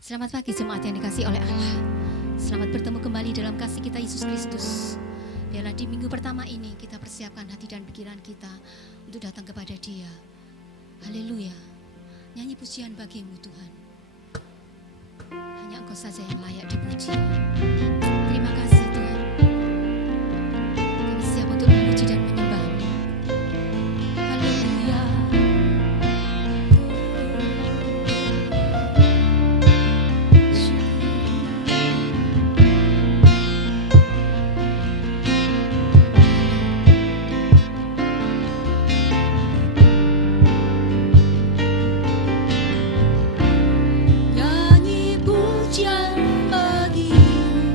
Selamat pagi jemaat yang dikasihi oleh Allah. Selamat bertemu kembali dalam kasih kita Yesus Kristus. Biarlah di minggu pertama ini kita persiapkan hati dan pikiran kita untuk datang kepada Dia. Haleluya. Nyanyi pujian bagimu Tuhan. Hanya Engkau saja yang layak dipuji. Terima kasih Tuhan. Kami siap untuk memuji dan menyembah-Mu. Haleluya. Nyanyi pujian bagimu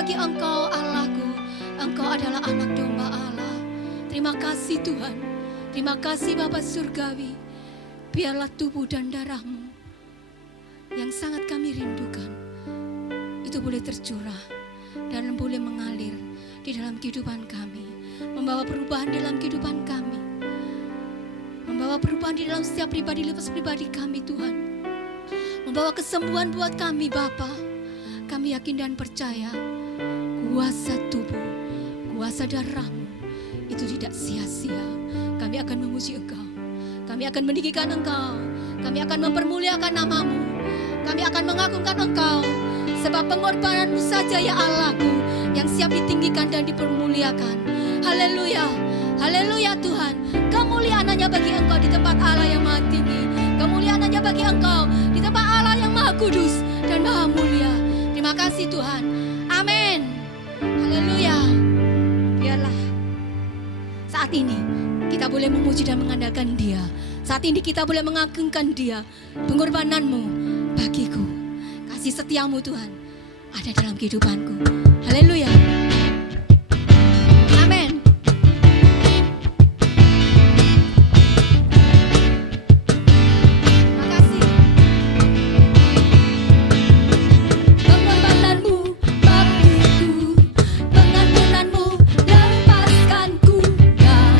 bagi Engkau Allahku. Engkau adalah anak domba Allah. Terima kasih Tuhan. Terima kasih Bapa Surgawi. Biarlah tubuh dan darah-Mu yang sangat kami rindukan itu boleh tercurah dan boleh mengalir di dalam kehidupan kami, membawa perubahan dalam kehidupan kami, membawa perubahan di dalam setiap pribadi lepas pribadi kami Tuhan, membawa kesembuhan buat kami Bapa. Kami yakin dan percaya kuasa tubuh, kuasa darah-Mu itu tidak sia-sia. Kami akan memuji Engkau, kami akan meninggikan Engkau, kami akan mempermuliakan nama-Mu, kami akan mengagungkan Engkau, sebab pengorbanan-Mu saja ya Allahku yang siap ditinggikan dan dipermuliakan. Haleluya, haleluya Tuhan. Kemuliaan hanya bagi Engkau di tempat Allah yang maha tinggi, kemuliaan hanya bagi Engkau di tempat Allah yang maha kudus dan maha mulia. Terima kasih Tuhan, amin. Haleluya. Biarlah saat ini kita boleh memuji dan mengandalkan Dia. Saat ini kita boleh mengagungkan Dia. Pengorbanan-Mu bagiku, kasih setia-Mu Tuhan ada dalam kehidupanku. Haleluya. Amin. Terima kasih. Pengorbanan-Mu bagiku, pengampunan-Mu lepaskanku, dan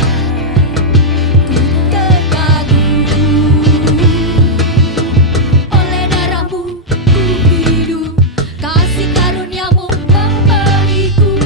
ku terkagum. Oleh darah-Mu ku hidup, kasih karunia-Mu memberiku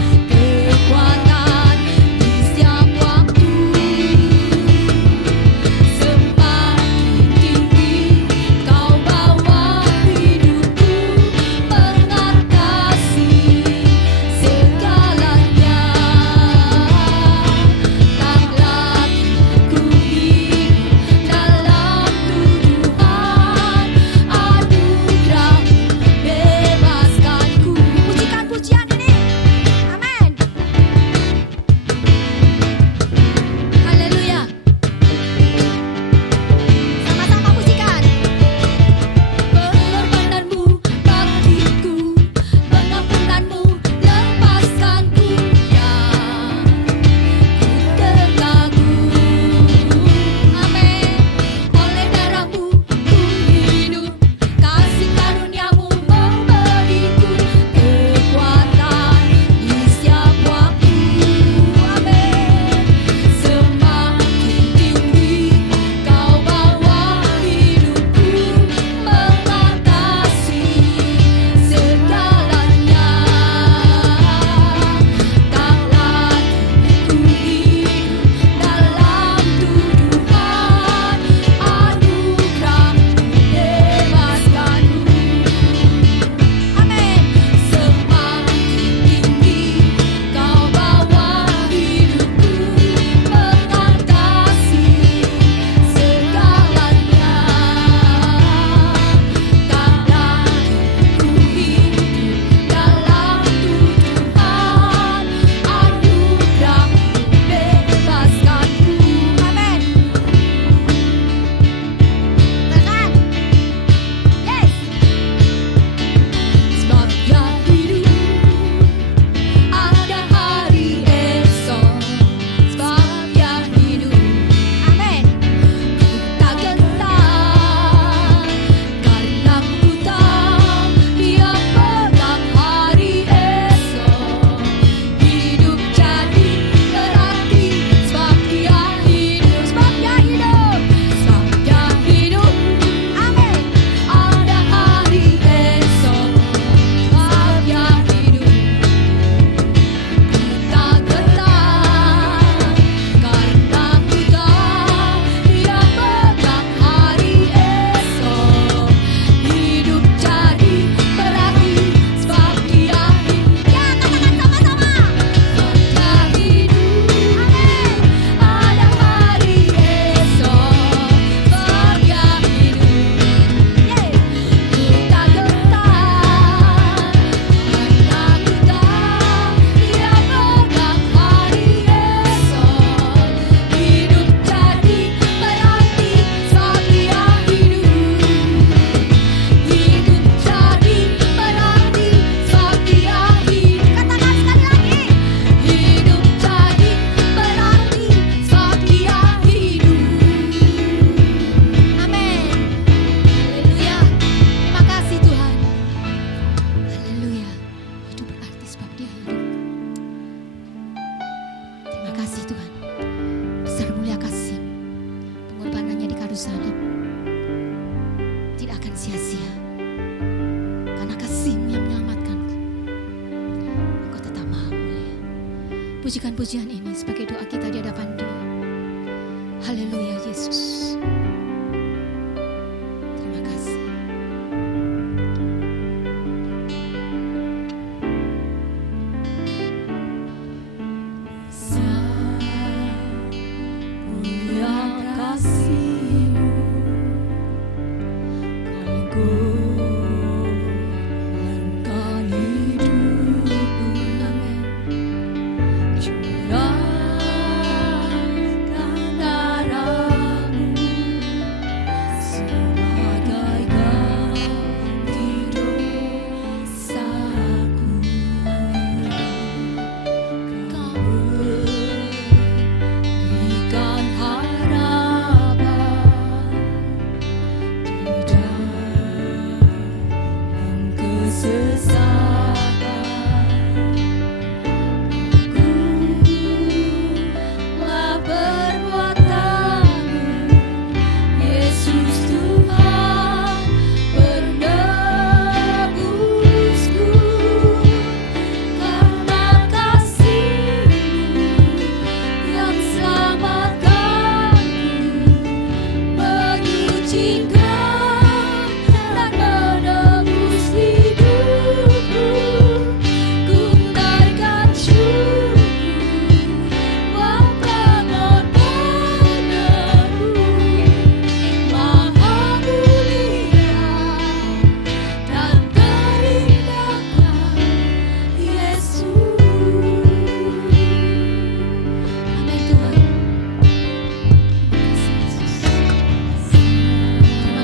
kayu salib tidak akan sia-sia. Karena kasih-Mu yang menyelamatkanku, Engkau tetap Maha Mulia. Pujikan pujian ini sebagai doa kita di hadapan Dia. Haleluya Yesus. Terima kasih. Mulia kasih-Mu, Kau korbankan hidupku. Curahkan darah-Mu sebagai ganti dosaku. Kau berikan harapan di dalam kesesakan. Akulah perbuatan-Mu, Yesus Tuhan penebusku. Karena kasih-Mu yang selamatkanku, menyucikan dan menebus hidupku. Ku naikkan syukur buat pengorbanan-Mu, Maha mulia dan terindahkan Yesus. Amin Tuhan. Terima kasih Yesus. Terima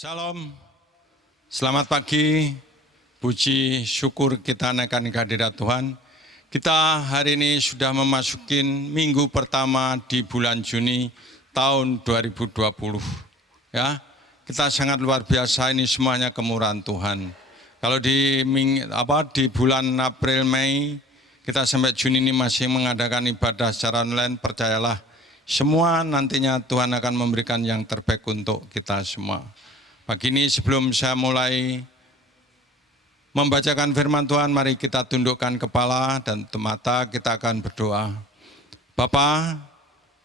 Shalom, selamat pagi, puji syukur kita naikkan kehadirat Tuhan. Kita hari ini sudah memasuki minggu pertama di bulan Juni tahun 2020. Ya, kita sangat luar biasa, ini semuanya kemurahan Tuhan. Kalau di bulan April, Mei, kita sampai Juni ini masih mengadakan ibadah secara online, percayalah semua nantinya Tuhan akan memberikan yang terbaik untuk kita semua. Pagi ini sebelum saya mulai membacakan firman Tuhan, mari kita tundukkan kepala dan mata, kita akan berdoa. Bapa,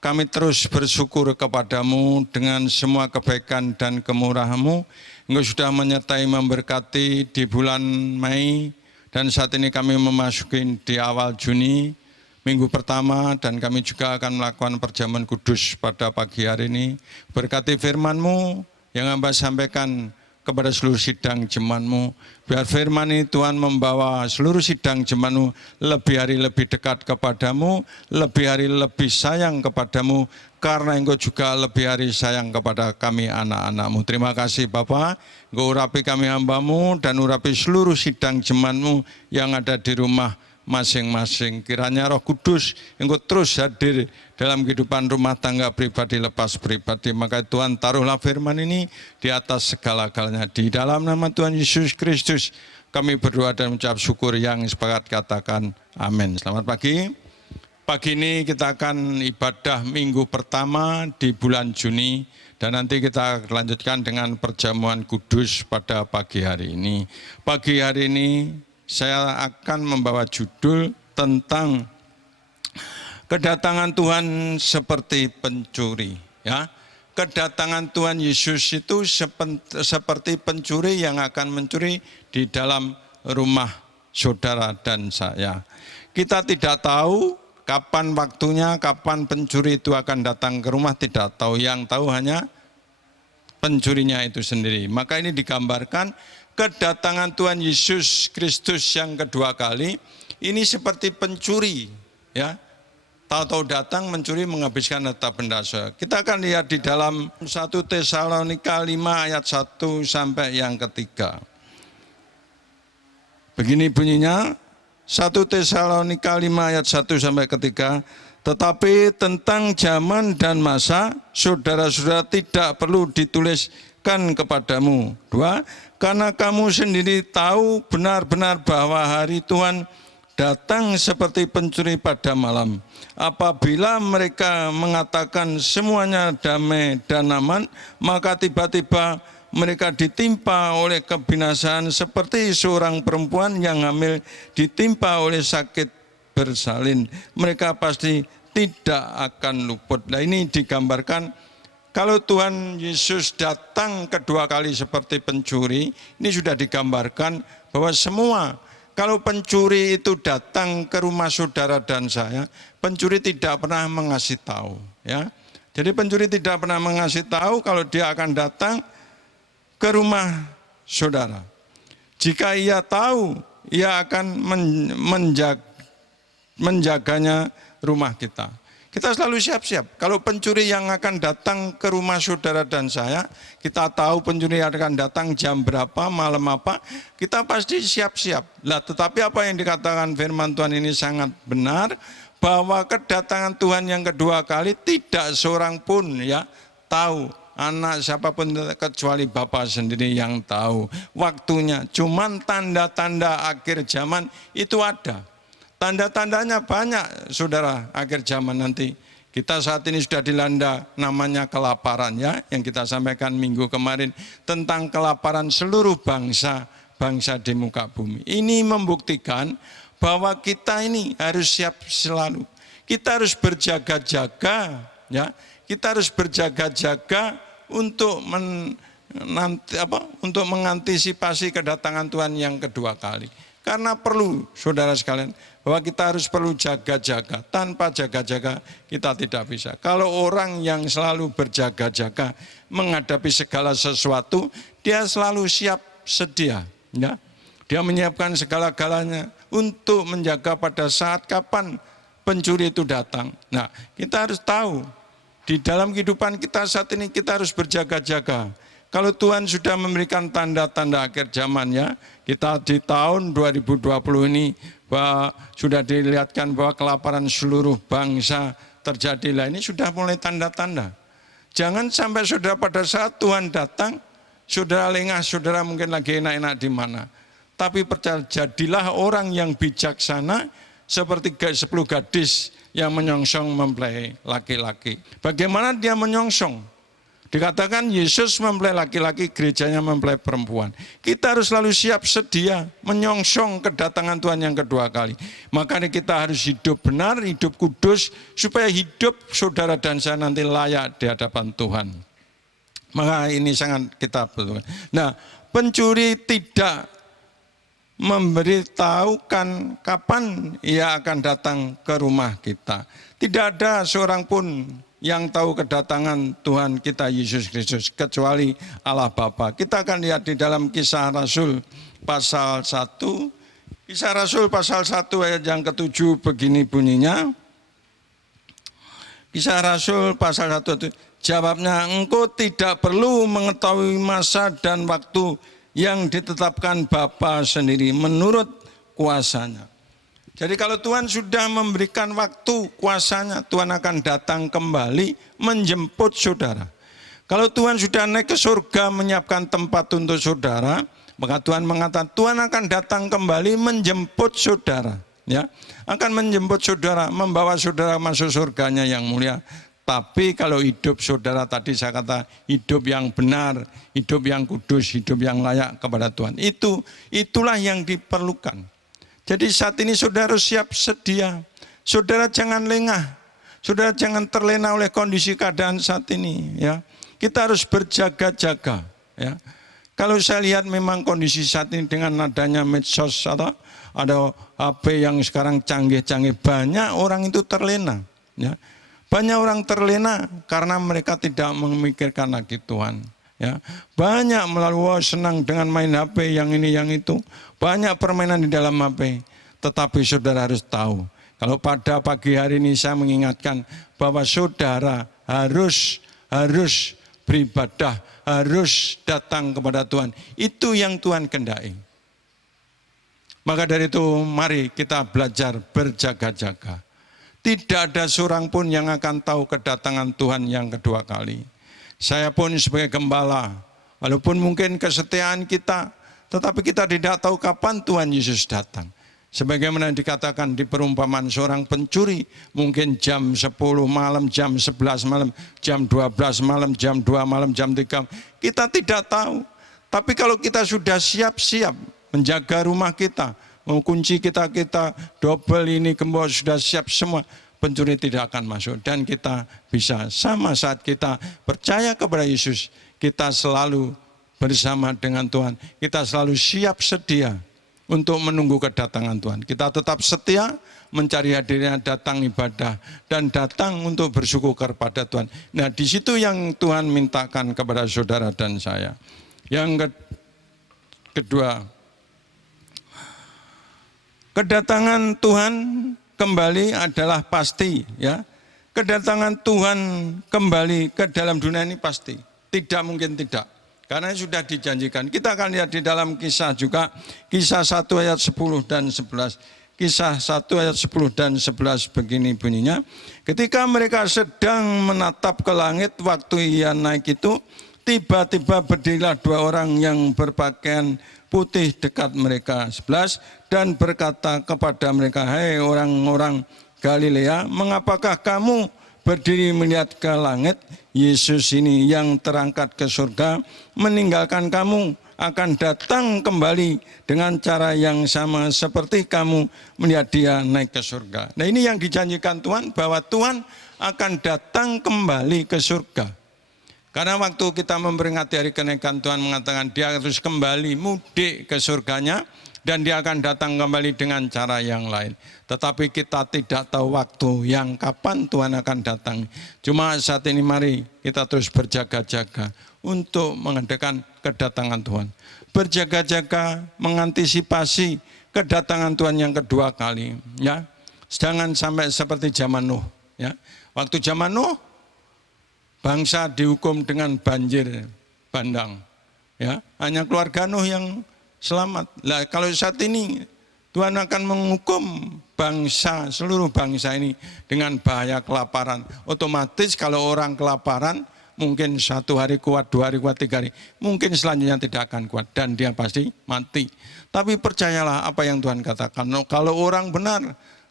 kami terus bersyukur kepadamu dengan semua kebaikan dan kemurahan-Mu. Engkau sudah menyertai memberkati di bulan Mei, dan saat ini kami memasuki di awal Juni, minggu pertama, dan kami juga akan melakukan perjamuan kudus pada pagi hari ini. Berkati firman-Mu yang hamba sampaikan kepada seluruh sidang jemaat-Mu. Biar firman ini Tuhan membawa seluruh sidang jemaat-Mu lebih hari lebih dekat kepadamu, lebih hari lebih sayang kepadamu, karena Engkau juga lebih hari sayang kepada kami anak-anak-Mu. Terima kasih Bapa, Engkau urapi kami hamba-Mu dan urapi seluruh sidang jemaat-Mu yang ada di rumah masing-masing. Kiranya Roh Kudus Engkau terus hadir dalam kehidupan rumah tangga pribadi lepas pribadi. Maka Tuhan taruhlah firman ini di atas segala-galanya. Di dalam nama Tuhan Yesus Kristus kami berdoa dan mengucap syukur yang sepakat katakan amin. Selamat pagi. Pagi ini kita akan ibadah minggu pertama di bulan Juni, dan nanti kita lanjutkan dengan perjamuan kudus pada pagi hari ini. Pagi hari ini saya akan membawa judul tentang kedatangan Tuhan seperti pencuri. Ya, kedatangan Tuhan Yesus itu seperti pencuri yang akan mencuri di dalam rumah saudara dan saya. Kita tidak tahu kapan waktunya, kapan pencuri itu akan datang ke rumah, tidak tahu. Yang tahu hanya pencurinya itu sendiri. Maka ini digambarkan kedatangan Tuhan Yesus Kristus yang kedua kali ini seperti pencuri, ya. Tahu-tahu datang mencuri, menghabiskan harta benda saya. Kita akan lihat di dalam 1 Tesalonika 5 ayat 1 sampai yang ketiga. Begini bunyinya, 1 Tesalonika 5 ayat 1 sampai ketiga. Tetapi tentang zaman dan masa, saudara-saudara tidak perlu dituliskan kepadamu. 2. Karena kamu sendiri tahu benar-benar bahwa hari Tuhan datang seperti pencuri pada malam. Apabila mereka mengatakan semuanya damai dan aman, maka tiba-tiba mereka ditimpa oleh kebinasaan seperti seorang perempuan yang hamil ditimpa oleh sakit bersalin. Mereka pasti tidak akan luput. Nah, ini digambarkan kalau Tuhan Yesus datang kedua kali seperti pencuri, ini sudah digambarkan bahwa semua, kalau pencuri itu datang ke rumah saudara dan saya, pencuri tidak pernah mengasih tahu. Ya. Jadi pencuri tidak pernah mengasih tahu kalau dia akan datang ke rumah saudara. Jika ia tahu, ia akan menjaganya rumah kita. Kita selalu siap-siap. Kalau pencuri yang akan datang ke rumah saudara dan saya, kita tahu pencuri akan datang jam berapa, malam apa, kita pasti siap-siap. Lah, tetapi apa yang dikatakan firman Tuhan ini sangat benar, bahwa kedatangan Tuhan yang kedua kali tidak seorang pun ya tahu, anak siapapun kecuali Bapa sendiri yang tahu waktunya. Cuman tanda-tanda akhir zaman itu ada. Tanda-tandanya banyak, saudara, akhir zaman nanti. Kita saat ini sudah dilanda namanya kelaparan, ya, yang kita sampaikan minggu kemarin tentang kelaparan seluruh bangsa di muka bumi. Ini membuktikan bahwa kita ini harus siap selalu. Kita harus berjaga-jaga, ya. Kita harus berjaga-jaga untuk mengantisipasi kedatangan Tuhan yang kedua kali. Karena perlu, saudara sekalian, bahwa kita harus perlu jaga-jaga. Tanpa jaga-jaga kita tidak bisa. Kalau orang yang selalu berjaga-jaga menghadapi segala sesuatu, dia selalu siap sedia. Ya. Dia menyiapkan segala-galanya untuk menjaga pada saat kapan pencuri itu datang. Nah, kita harus tahu, di dalam kehidupan kita saat ini kita harus berjaga-jaga. Kalau Tuhan sudah memberikan tanda-tanda akhir zamannya, kita di tahun 2020 ini bahwa sudah dilihatkan bahwa kelaparan seluruh bangsa terjadi. Lah ini sudah mulai tanda-tanda. Jangan sampai saudara pada saat Tuhan datang, saudara lengah, saudara mungkin lagi enak-enak di mana. Tapi percaya, jadilah orang yang bijaksana seperti 10 gadis yang menyongsong mempelai laki-laki. Bagaimana dia menyongsong? Dikatakan Yesus mempelai laki-laki, gerejanya mempelai perempuan. Kita harus selalu siap sedia menyongsong kedatangan Tuhan yang kedua kali. Makanya kita harus hidup benar, hidup kudus, supaya hidup saudara dan saya nanti layak di hadapan Tuhan. Maka ini sangat kita butuhkan. Nah, pencuri tidak memberitahukan kapan ia akan datang ke rumah kita. Tidak ada seorang pun yang tahu kedatangan Tuhan kita Yesus Kristus kecuali Allah Bapa. Kita akan lihat di dalam Kisah Rasul pasal 1. Kisah Rasul pasal 1 ayat yang ke-7 begini bunyinya. Kisah Rasul pasal 1, jawabnya, engkau tidak perlu mengetahui masa dan waktu yang ditetapkan Bapa sendiri menurut kuasanya. Jadi kalau Tuhan sudah memberikan waktu kuasanya, Tuhan akan datang kembali menjemput saudara. Kalau Tuhan sudah naik ke surga menyiapkan tempat untuk saudara, maka Tuhan mengatakan Tuhan akan datang kembali menjemput saudara. Ya, akan menjemput saudara, membawa saudara masuk surganya yang mulia. Tapi kalau hidup saudara tadi saya kata hidup yang benar, hidup yang kudus, hidup yang layak kepada Tuhan. Itulah yang diperlukan. Jadi saat ini saudara harus siap sedia. Saudara jangan lengah. Saudara jangan terlena oleh kondisi keadaan saat ini. Ya, kita harus berjaga-jaga. Ya, kalau saya lihat memang kondisi saat ini dengan adanya medsos atau ada HP yang sekarang canggih-canggih, banyak orang itu terlena. Ya. Banyak orang terlena karena mereka tidak memikirkan lagi Tuhan. Ya, banyak melalui senang dengan main HP yang ini yang itu. Banyak permainan di dalam HP. Tetapi saudara harus tahu, kalau pada pagi hari ini saya mengingatkan bahwa saudara harus beribadah, harus datang kepada Tuhan. Itu yang Tuhan kehendaki. Maka dari itu mari kita belajar berjaga-jaga. Tidak ada seorang pun yang akan tahu kedatangan Tuhan yang kedua kali. Saya pun sebagai gembala, walaupun mungkin kesetiaan kita, tetapi kita tidak tahu kapan Tuhan Yesus datang. Sebagaimana dikatakan di perumpamaan seorang pencuri, mungkin jam 10 malam, jam 11 malam, jam 12 malam, jam 2 malam, jam 3. Kita tidak tahu. Tapi kalau kita sudah siap-siap menjaga rumah kita, kunci kita double ini gembok sudah siap semua, pencuri tidak akan masuk. Dan kita bisa sama saat kita percaya kepada Yesus, kita selalu bersama dengan Tuhan. Kita selalu siap sedia untuk menunggu kedatangan Tuhan. Kita tetap setia mencari hadirnya, datang ibadah dan datang untuk bersyukur kepada Tuhan. Nah, di situ yang Tuhan mintakan kepada saudara dan saya. Yang kedua, kedatangan Tuhan kembali adalah pasti, ya. Kedatangan Tuhan kembali ke dalam dunia ini pasti. Tidak mungkin tidak. Karena sudah dijanjikan. Kita akan lihat di dalam kisah juga, kisah 1 ayat 10 dan 11. Kisah 1 ayat 10 dan 11 begini bunyinya. Ketika mereka sedang menatap ke langit waktu ia naik itu, tiba-tiba berdirilah 2 orang yang berpakaian putih dekat mereka 11 dan berkata kepada mereka, "Hai orang-orang Galilea, mengapakah kamu berdiri melihat ke langit? Yesus ini yang terangkat ke surga meninggalkan kamu akan datang kembali dengan cara yang sama seperti kamu melihat dia naik ke surga." Nah, ini yang dijanjikan Tuhan, bahwa Tuhan akan datang kembali ke surga. Karena waktu kita memperingati hari kenaikan, Tuhan mengatakan dia harus kembali mudik ke surganya dan dia akan datang kembali dengan cara yang lain. Tetapi kita tidak tahu waktu yang kapan Tuhan akan datang. Cuma saat ini mari kita terus berjaga-jaga untuk mengadakan kedatangan Tuhan. Berjaga-jaga mengantisipasi kedatangan Tuhan yang kedua kali. Ya, jangan sampai seperti zaman Nuh. Ya, waktu zaman Nuh, bangsa dihukum dengan banjir bandang. Ya, hanya keluarga Nuh yang selamat. Lah kalau saat ini Tuhan akan menghukum bangsa, seluruh bangsa ini dengan bahaya kelaparan. Otomatis kalau orang kelaparan mungkin 1 hari kuat, 2 hari kuat, 3 hari. Mungkin selanjutnya tidak akan kuat dan dia pasti mati. Tapi percayalah apa yang Tuhan katakan. Kalau orang benar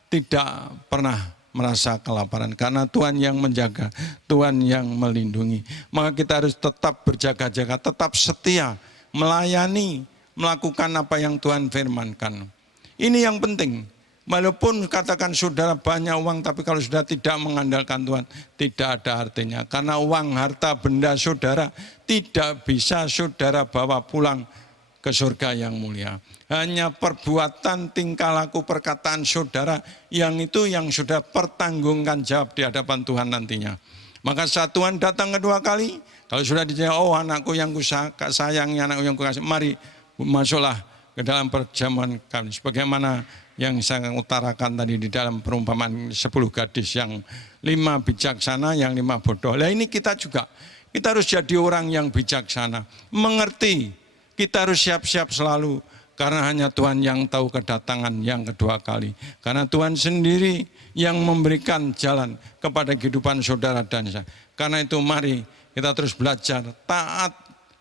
tidak pernah merasa kelaparan karena Tuhan yang menjaga, Tuhan yang melindungi. Maka kita harus tetap berjaga-jaga, tetap setia, melayani, melakukan apa yang Tuhan firmankan. Ini yang penting. Walaupun katakan saudara banyak uang, tapi kalau sudah tidak mengandalkan Tuhan, tidak ada artinya. Karena uang, harta, benda saudara tidak bisa saudara bawa pulang ke surga yang mulia. Hanya perbuatan, tingkah laku, perkataan saudara yang itu yang sudah pertanggungan jawab di hadapan Tuhan nantinya. Maka saat Tuhan datang kedua kali, kalau sudah dijawab, oh anakku yang kusayangi, anakku yang kukasih, mari masuklah ke dalam perjamuan kami. Sebagaimana yang saya utarakan tadi di dalam perumpamaan 10 gadis, yang 5 bijaksana, yang 5 bodoh. Nah ini kita juga, kita harus jadi orang yang bijaksana, mengerti. Kita harus siap-siap selalu, karena hanya Tuhan yang tahu kedatangan yang kedua kali. Karena Tuhan sendiri yang memberikan jalan kepada kehidupan saudara dan saya. Karena itu mari kita terus belajar taat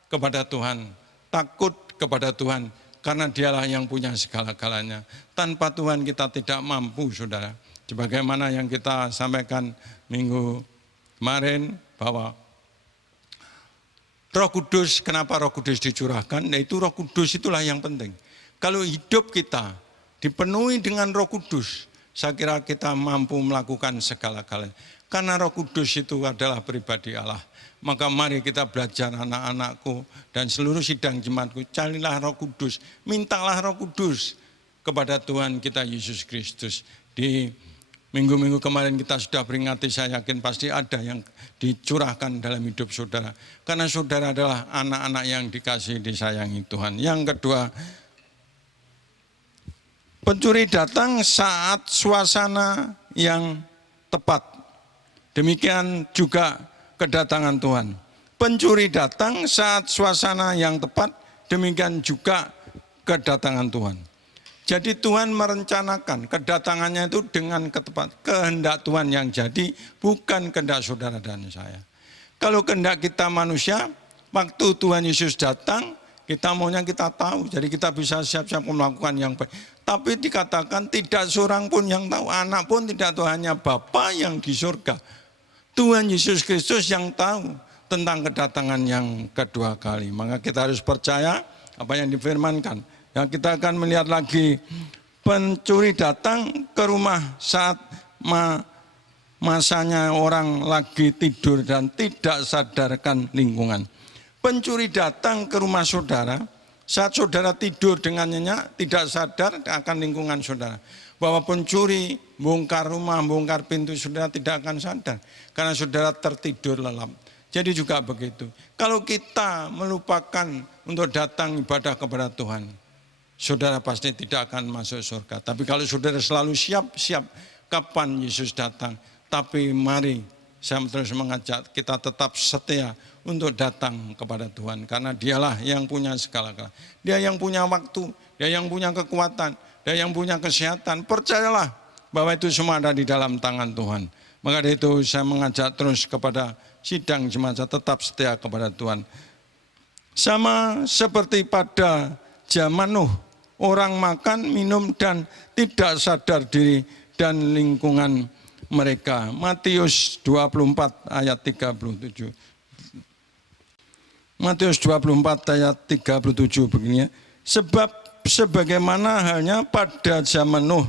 kepada Tuhan, takut kepada Tuhan, karena dialah yang punya segala-galanya. Tanpa Tuhan kita tidak mampu, saudara. Sebagaimana yang kita sampaikan minggu kemarin, bahwa Roh Kudus, kenapa Roh Kudus dicurahkan? Yaitu Roh Kudus itulah yang penting. Kalau hidup kita dipenuhi dengan Roh Kudus, saya kira kita mampu melakukan segala-galanya. Karena Roh Kudus itu adalah pribadi Allah. Maka mari kita belajar, anak-anakku dan seluruh sidang jemaatku, carilah Roh Kudus, mintalah Roh Kudus kepada Tuhan kita Yesus Kristus. Di minggu-minggu kemarin kita sudah peringati, saya yakin pasti ada yang dicurahkan dalam hidup saudara. Karena saudara adalah anak-anak yang dikasihi, disayangi Tuhan. Yang kedua, pencuri datang saat suasana yang tepat. Demikian juga kedatangan Tuhan. Pencuri datang saat suasana yang tepat, demikian juga kedatangan Tuhan. Jadi Tuhan merencanakan kedatangannya itu dengan ketepat. Kehendak Tuhan yang jadi, bukan kehendak saudara dan saya. Kalau kehendak kita manusia, waktu Tuhan Yesus datang, kita maunya kita tahu. Jadi kita bisa siap-siap melakukan yang baik. Tapi dikatakan tidak seorang pun yang tahu, anak pun tidak tahu, hanya Bapa yang di surga. Tuhan Yesus Kristus yang tahu tentang kedatangan yang kedua kali. Maka kita harus percaya apa yang difirmankan. Ya, kita akan melihat lagi, pencuri datang ke rumah saat masanya orang lagi tidur dan tidak sadarkan lingkungan. Pencuri datang ke rumah saudara saat saudara tidur dengan nyenyak, tidak sadar akan lingkungan saudara. Bahwa pencuri bongkar rumah, bongkar pintu, saudara tidak akan sadar. Karena saudara tertidur lelap. Jadi juga begitu. Kalau kita melupakan untuk datang ibadah kepada Tuhan, saudara pasti tidak akan masuk surga. Tapi kalau saudara selalu siap-siap kapan Yesus datang. Tapi mari saya terus mengajak kita tetap setia untuk datang kepada Tuhan. Karena dialah yang punya segala-galanya. Dia yang punya waktu, dia yang punya kekuatan, dia yang punya kesehatan. Percayalah bahwa itu semua ada di dalam tangan Tuhan. Maka dari itu saya mengajak terus kepada sidang jemaat, tetap setia kepada Tuhan. Sama seperti pada zaman Nuh, orang makan, minum dan tidak sadar diri dan lingkungan mereka. Matius 24 ayat 37. Matius 24 ayat 37 begini ya. Sebab sebagaimana halnya pada zaman Nuh,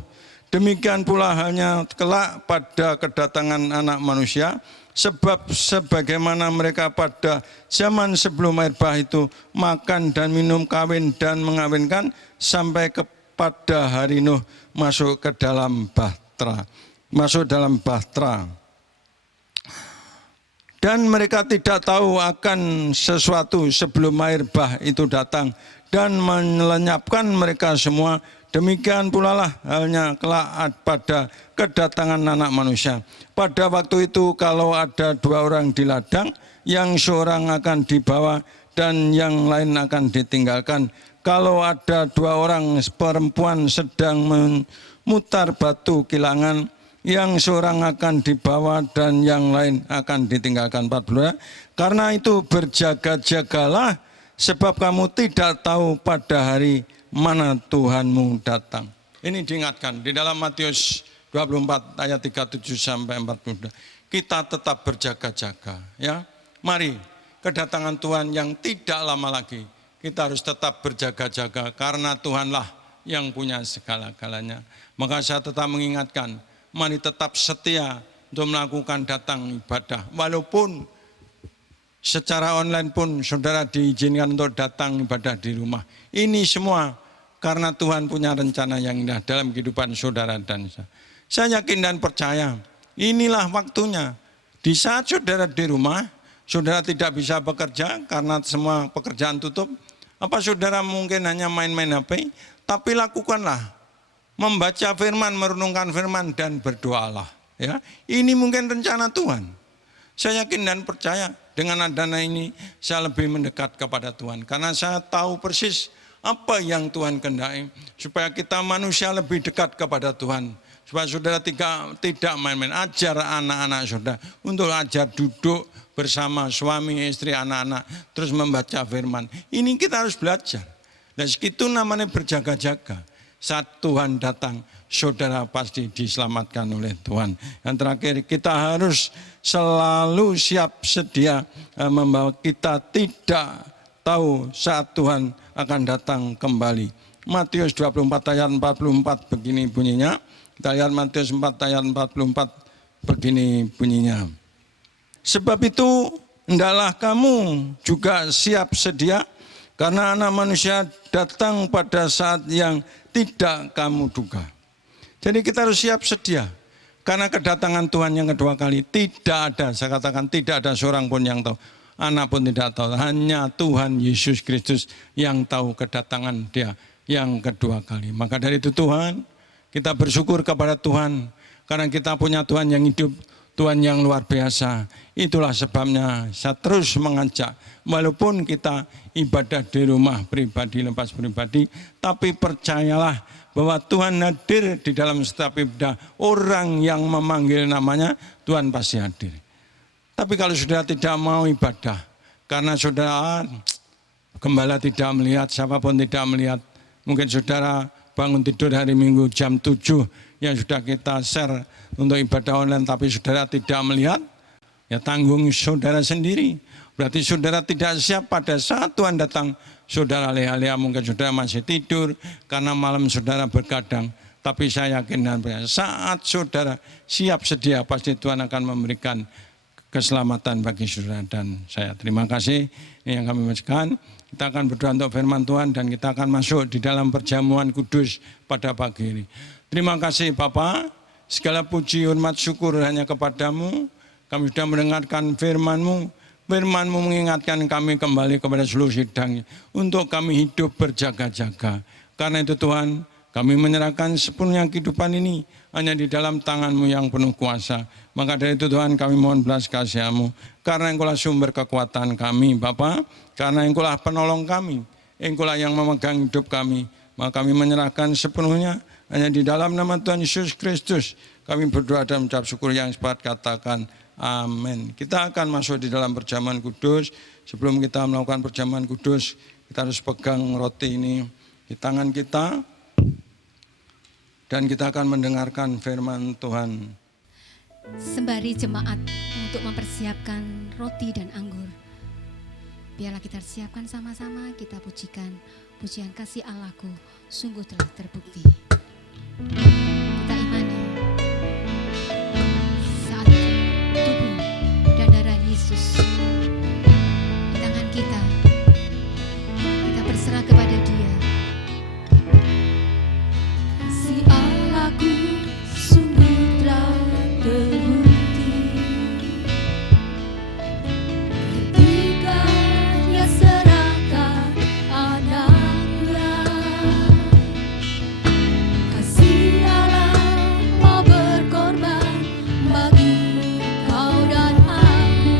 demikian pula halnya kelak pada kedatangan Anak Manusia. Sebab sebagaimana mereka pada zaman sebelum air bah itu makan dan minum, kawin dan mengawinkan, sampai kepada hari Nuh masuk ke dalam bahtera. Masuk dalam bahtera. Dan mereka tidak tahu akan sesuatu sebelum air bah itu datang dan melenyapkan mereka semua. Demikian pula lah halnya kelak pada kedatangan Anak Manusia. Pada waktu itu kalau ada 2 orang di ladang, yang seorang akan dibawa dan yang lain akan ditinggalkan. Kalau ada 2 orang perempuan sedang memutar batu kilangan, yang seorang akan dibawa dan yang lain akan ditinggalkan. 42. Karena itu berjaga-jagalah, sebab kamu tidak tahu pada hari mana Tuhanmu datang. Ini diingatkan di dalam Matius 24 ayat 37 sampai 42. Kita tetap berjaga-jaga, ya. Mari, kedatangan Tuhan yang tidak lama lagi. Kita harus tetap berjaga-jaga karena Tuhanlah yang punya segala-galanya. Maka saya tetap mengingatkan, mari tetap setia untuk melakukan datang ibadah. Walaupun secara online pun saudara diizinkan untuk datang ibadah di rumah. Ini semua karena Tuhan punya rencana yang indah dalam kehidupan saudara dan saya. Saya yakin dan percaya inilah waktunya. Di saat saudara di rumah, saudara tidak bisa bekerja karena semua pekerjaan tutup. Apa saudara mungkin hanya main-main HP? Tapi lakukanlah. Membaca firman, merenungkan firman, dan berdoalah. Ya, ini mungkin rencana Tuhan. Saya yakin dan percaya dengan adanya ini saya lebih mendekat kepada Tuhan. Karena saya tahu persis apa yang Tuhan kehendaki. Supaya kita manusia lebih dekat kepada Tuhan. Supaya saudara tidak main-main. Ajar anak-anak saudara untuk ajar duduk bersama suami, istri, anak-anak. Terus membaca firman. Ini kita harus belajar. Dan segitu namanya berjaga-jaga. Saat Tuhan datang, saudara pasti diselamatkan oleh Tuhan. Yang terakhir, kita harus selalu siap sedia membawa, kita tidak tahu saat Tuhan akan datang kembali. Matius 24 ayat 44 begini bunyinya. Kita lihat Matius 4 ayat 44 begini bunyinya. Sebab itu hendaklah kamu juga siap sedia, karena Anak Manusia datang pada saat yang tidak kamu duga. Jadi kita harus siap sedia. Karena kedatangan Tuhan yang kedua kali tidak ada, saya katakan tidak ada seorang pun yang tahu. Anak pun tidak tahu. Hanya Tuhan Yesus Kristus yang tahu kedatangan Dia yang kedua kali. Maka dari itu Tuhan, kita bersyukur kepada Tuhan. Karena kita punya Tuhan yang hidup, Tuhan yang luar biasa. Itulah sebabnya saya terus mengajak, walaupun kita ibadah di rumah pribadi, lepas pribadi, tapi percayalah bahwa Tuhan hadir di dalam setiap ibadah. Orang yang memanggil namanya, Tuhan pasti hadir. Tapi kalau saudara tidak mau ibadah, karena saudara gembala tidak melihat, siapapun tidak melihat, mungkin saudara bangun tidur hari Minggu jam 7 yang sudah kita share untuk ibadah online, tapi saudara tidak melihat, ya tanggung saudara sendiri. Berarti saudara tidak siap pada saat Tuhan datang. Saudara alih-alih mungkin saudara masih tidur karena malam saudara bergadang. Tapi saya yakin dan percaya saat saudara siap sedia, pasti Tuhan akan memberikan keselamatan bagi saudara dan saya. Terima kasih. Ini yang kami bacakan. Kita akan berdoa untuk firman Tuhan dan kita akan masuk di dalam perjamuan kudus pada pagi ini. Terima kasih Bapa. Segala puji, hormat, syukur hanya kepadamu. Kami sudah mendengarkan firman-Mu. Firman-Mu mengingatkan kami kembali kepada seluruh sidang untuk kami hidup berjaga-jaga. Karena itu Tuhan, kami menyerahkan sepenuhnya kehidupan ini hanya di dalam tangan-Mu yang penuh kuasa. Maka dari itu Tuhan, kami mohon belas kasih-Mu. Karena Engkau-lah sumber kekuatan kami Bapa. Karena Engkau-lah penolong kami. Engkau-lah yang memegang hidup kami. Maka kami menyerahkan sepenuhnya hanya di dalam nama Tuhan Yesus Kristus. Kami berdoa dan mengucap syukur yang sepat, katakan amin. Kita akan masuk di dalam perjamuan kudus. Sebelum kita melakukan perjamuan kudus, kita harus pegang roti ini di tangan kita. Dan kita akan mendengarkan firman Tuhan. Sembari jemaat untuk mempersiapkan roti dan anggur, biarlah kita siapkan sama-sama, kita pujikan pujian kasih Allahku sungguh telah terbukti. Kita imani saat tubuh dan darah Yesus di tangan kita, kita berserah kepada Dia. Kasih Allahku sungguh telah terbukti ketika Dia serahkan anaknya. Kasih Allah mau berkorban bagi kau dan aku.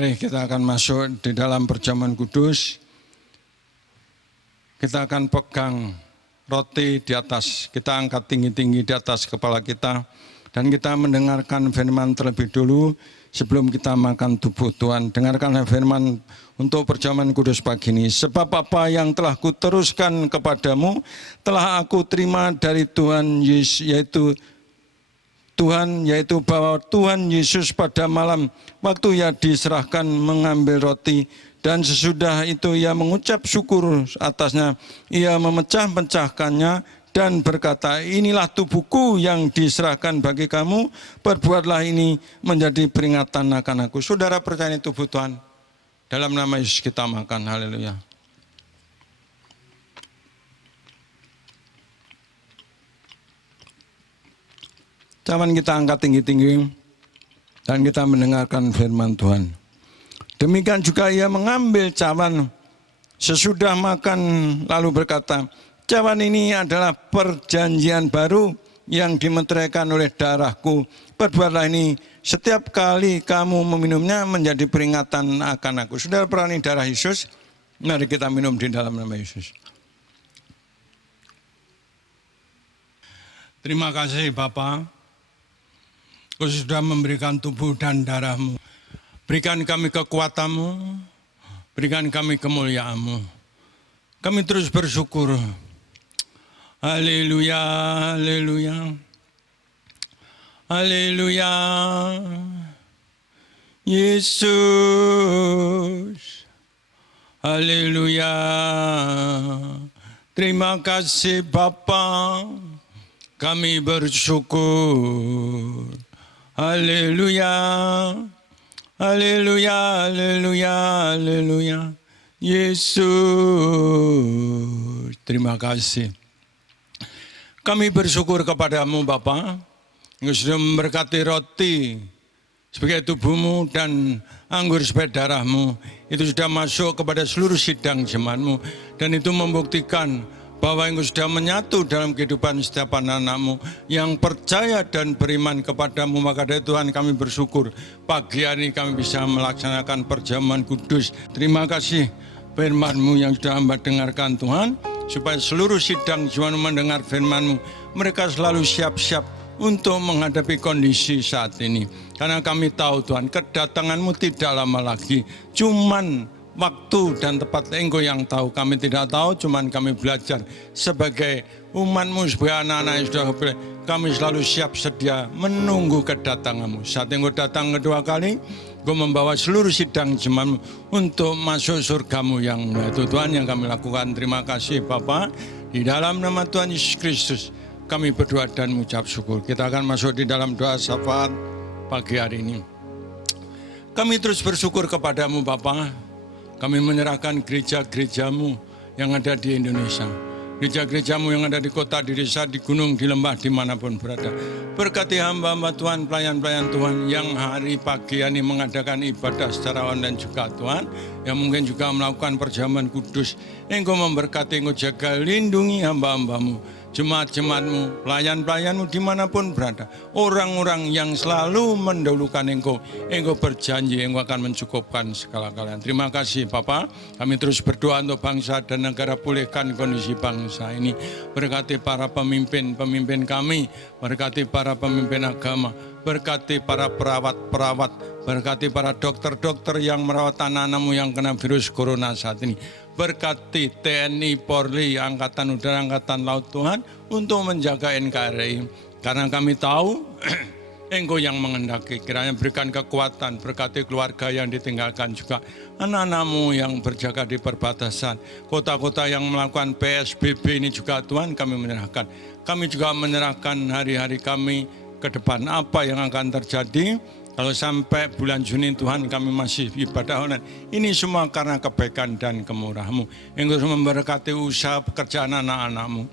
Mari kita akan masuk di dalam perjamuan kudus. Kita akan pegang roti di atas, kita angkat tinggi-tinggi di atas kepala kita. Dan kita mendengarkan firman terlebih dulu sebelum kita makan tubuh Tuhan. Dengarkanlah firman untuk perjamuan kudus pagi ini. Sebab apa yang telah kuteruskan kepadamu, telah aku terima dari Tuhan Yesus, yaitu bahwa Tuhan Yesus pada malam waktu ia diserahkan mengambil roti dan sesudah itu ia mengucap syukur atasnya, ia memecah-pecahkannya dan berkata, inilah tubuhku yang diserahkan bagi kamu, perbuatlah ini menjadi peringatan akan aku. Saudara percaya ini tubuh Tuhan, dalam nama Yesus kita makan, haleluya. Cawan kita angkat tinggi-tinggi dan kita mendengarkan firman Tuhan. Demikian juga ia mengambil cawan sesudah makan lalu berkata, cawan ini adalah perjanjian baru yang dimeteraikan oleh darahku. Perbuatlah ini setiap kali kamu meminumnya menjadi peringatan akan aku. Saudara perani darah Yesus, mari kita minum di dalam nama Yesus. Terima kasih Bapa. Kau sudah memberikan tubuh dan darah-Mu. Berikan kami kekuatan-Mu, berikan kami kemuliaan-Mu. Kami terus bersyukur. Haleluya, haleluya. Haleluya. Yesus. Haleluya. Terima kasih Bapa. Kami bersyukur. Haleluya, haleluya, haleluya, haleluya. Yesus, terima kasih. Kami bersyukur kepadamu Bapa, yang sudah memberkati roti sebagai tubuhmu dan anggur sebagai darahmu. Itu sudah masuk kepada seluruh sidang jemaatmu. Dan itu membuktikan bahwa engkau sudah menyatu dalam kehidupan setiap anak-anakmu yang percaya dan beriman kepadamu. Maka dari Tuhan kami bersyukur pagi hari ini kami bisa melaksanakan perjamuan kudus. Terima kasih firman-Mu yang sudah hamba dengarkan Tuhan, supaya seluruh sidang jiwa mendengar firman-Mu, mereka selalu siap-siap untuk menghadapi kondisi saat ini. Karena kami tahu Tuhan, kedatangan-Mu tidak lama lagi, cuman waktu dan tepat Engkau yang tahu. Kami tidak tahu, cuman kami belajar sebagai umat-Mu, sebagai anak-anak yang sudah kepilih. Kami selalu siap sedia menunggu kedatangan-Mu. Saat Engkau datang kedua kali, Engkau membawa seluruh sidang jemaat-Mu untuk masuk surga-Mu yang mulia. Itu Tuhan yang kami lakukan. Terima kasih Bapa. Di dalam nama Tuhan Yesus Kristus kami berdoa dan mengucap syukur. Kita akan masuk di dalam doa syafaat pagi hari ini. Kami terus bersyukur kepadamu Bapa. Kami menyerahkan gereja-gereja-Mu yang ada di Indonesia. Gereja-gereja-Mu yang ada di kota, di desa, di gunung, di lembah, dimanapun berada. Berkati hamba-hamba Tuhan, pelayan-pelayan Tuhan yang hari pagi ini mengadakan ibadah secara online juga Tuhan. Yang mungkin juga melakukan perjamuan kudus. Engkau memberkati, Engkau jaga, lindungi hamba-hamba-Mu. Jemaat-jemaat-Mu, pelayan-pelayan-Mu dimanapun berada. Orang-orang yang selalu mendahulukan Engkau. Engkau berjanji Engkau akan mencukupkan segala-galanya. Terima kasih Bapa. Kami terus berdoa untuk bangsa dan negara, pulihkan kondisi bangsa ini. Berkati para pemimpin kami. Berkati para pemimpin agama. Berkati para perawat-perawat. Berkati para dokter-dokter yang merawat anak-anak-Mu yang kena virus corona saat ini. Berkati TNI, Polri, Angkatan Udara, Angkatan Laut Tuhan untuk menjaga NKRI. Karena kami tahu Engkau yang mengendaki. Kiranya berikan kekuatan, berkati keluarga yang ditinggalkan juga. Anak-anak-Mu yang berjaga di perbatasan. Kota-kota yang melakukan PSBB ini juga Tuhan kami menyerahkan. Kami juga menyerahkan hari-hari kami ke depan. Apa yang akan terjadi? Kalau sampai bulan Juni Tuhan kami masih ibadah online. Ini semua karena kebaikan dan kemurahan-Mu. Engkau memberkati usaha pekerjaan anak-anak-Mu.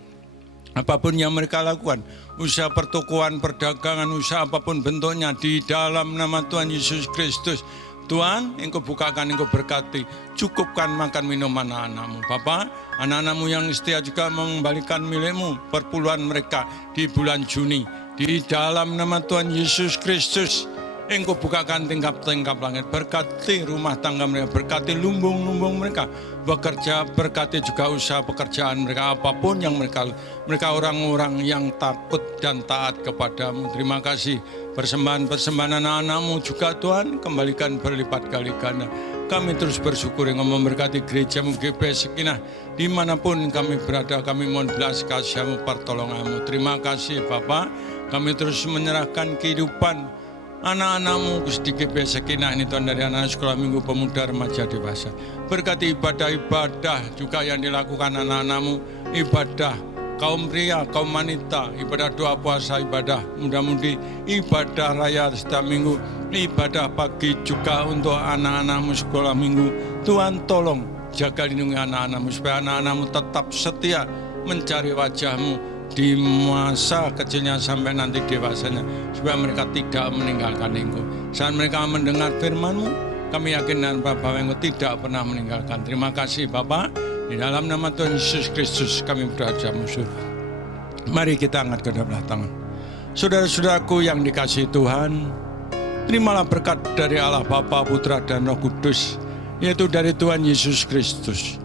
Apapun yang mereka lakukan, usaha pertokoan, perdagangan, usaha apapun bentuknya, di dalam nama Tuhan Yesus Kristus. Tuhan, Engkau bukakan, Engkau berkati, cukupkan makan minum anak-anak-Mu. Bapa, anak-anak-Mu yang setia juga mengembalikan milik-Mu, perpuluhan mereka di bulan Juni. Di dalam nama Tuhan Yesus Kristus, Engkau bukakan tingkap-tingkap langit, berkati rumah tangga mereka, berkati lumbung-lumbung mereka, bekerja, berkati juga usaha pekerjaan mereka, apapun yang mereka orang-orang yang takut dan taat kepadamu. Terima kasih, persembahan-persembahan anak-anakmu juga Tuhan, kembalikan berlipat kali ganda. Kami terus bersyukur yang memberkati gerejamu GPS Sekinah, dimanapun kami berada, kami mohon belas kasihamu, pertolonganmu. Terima kasih Bapa, kami terus menyerahkan kehidupan anak-anakmu di GPS Sekinah ini Tuhan, dari anak sekolah minggu, pemuda, remaja, dewasa. Berkati ibadah-ibadah juga yang dilakukan anak-anakmu, ibadah kaum pria, kaum wanita, ibadah doa puasa, ibadah muda-mudi, ibadah raya setiap minggu, ibadah pagi juga untuk anak-anakmu sekolah minggu. Tuhan tolong jaga lindungi anak-anakmu supaya anak-anakmu tetap setia mencari wajahmu di masa kecilnya sampai nanti dewasanya, supaya mereka tidak meninggalkan Engkau. Saat mereka mendengar firman-Mu, kami yakin dan Bapa Engkau tidak pernah meninggalkan. Terima kasih Bapa, di dalam nama Tuhan Yesus Kristus kami berdoa musuh. Mari kita angkat kedua belah tangan. Saudara-saudaraku yang dikasihi Tuhan, terimalah berkat dari Allah Bapa, Putra dan Roh Kudus, yaitu dari Tuhan Yesus Kristus.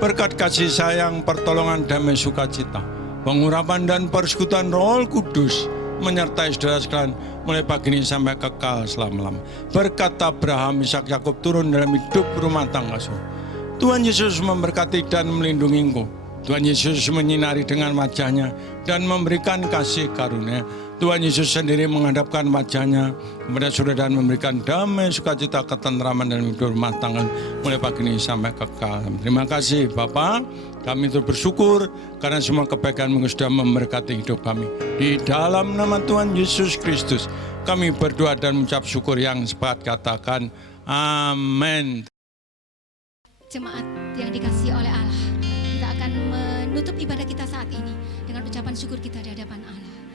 Berkat kasih sayang, pertolongan, damai, sukacita, pengurapan dan persekutuan Roh Kudus menyertai saudara sekalian mulai pagi ini sampai kekal selama-lamanya. Berkat Abraham, Ishak, Yakub turun dalam hidup rumah tangga saudara. Tuhan Yesus memberkati dan melindungi engkau. Tuhan Yesus menyinari dengan wajahnya dan memberikan kasih karunia. Tuhan Yesus sendiri menghadapkan wajahnya kepada saudara dan memberikan damai, sukacita, ketentraman dan hidup rumah tangga mulai pagi ini sampai kekal. Terima kasih Bapa. Kami terus bersyukur karena semua kebaikan-Mu sudah memberkati hidup kami. Di dalam nama Tuhan Yesus Kristus kami berdoa dan mengucap syukur yang sepakat, katakan amin. Jemaat yang dikasihi oleh Allah, kita akan menutup ibadah kita saat ini dengan ucapan syukur kita di hadapan Allah.